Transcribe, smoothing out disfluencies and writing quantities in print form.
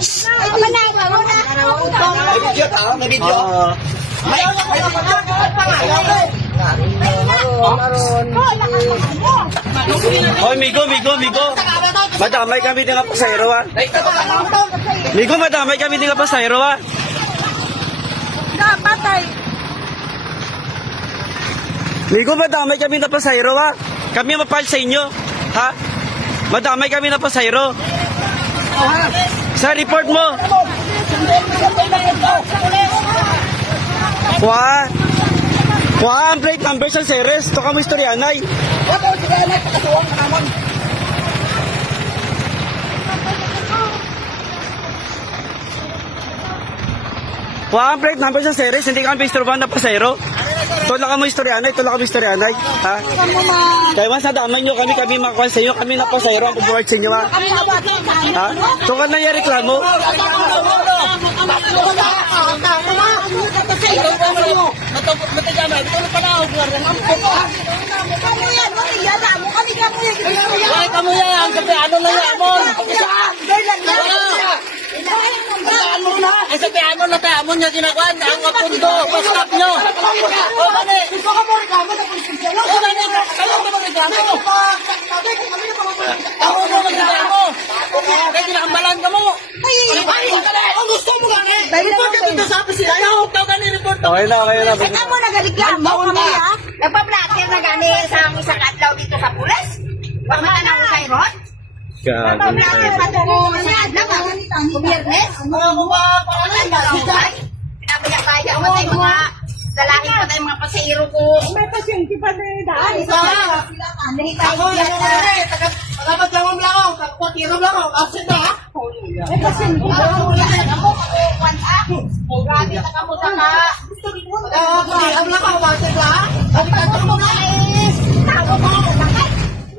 May video tao, may video. May Hoy, Migo. Madamay kami din nga pasayro, ha? Migo, madamay kami din nga pasayro, ha? Migo, madamay kami na pasayro, ha? Kami ang mapahal sa inyo, ha? Madamay kami na pasayro. Sa report mo. Kuha ang plate number sa series. Ito ka mo istoryanay. Kuha ang plate number sa series. Hindi ka kami istorban na pasayro. Tulak ka mo istoryanay. Ha? Kaya mas nadamay nyo kami makakuha sa inyo. Kami na pasayro ang pag-board sa inyo, ha? Ha? Ito ka na yung reklamo. kamu yan, sabi ano na yan mo. Sabi ano na tayo mo niya ginakuan, ang apundo, bastap nyo. O gani, gusto ka mo reklamo na politisya. O gani, kayo mo reklamo. Ako mo reklamo. Kaya kinakambalan ka mo. Ang gusto mo gani. Report ka dito sa sila. Ayaw, ikaw gani report. Okay na. Ikaw mo nagreklamo kami, ha? Nagpa-blatter na gani sa isang adlaw dito sa pulis. Wag matanaw ko kay Ron. Nagpa-blatter pa ito ko sa adlaw, ha? Kumiyernes. Pinabayak tayo. Matay mga lalaki pa tayo mga pasahero ko. May pasyente pa na daan. Ako, dapat lang lang ako. Pagkakiro lang ako. Absent na, ha? May pasyente pa. Ako, one up. Grabe na kamo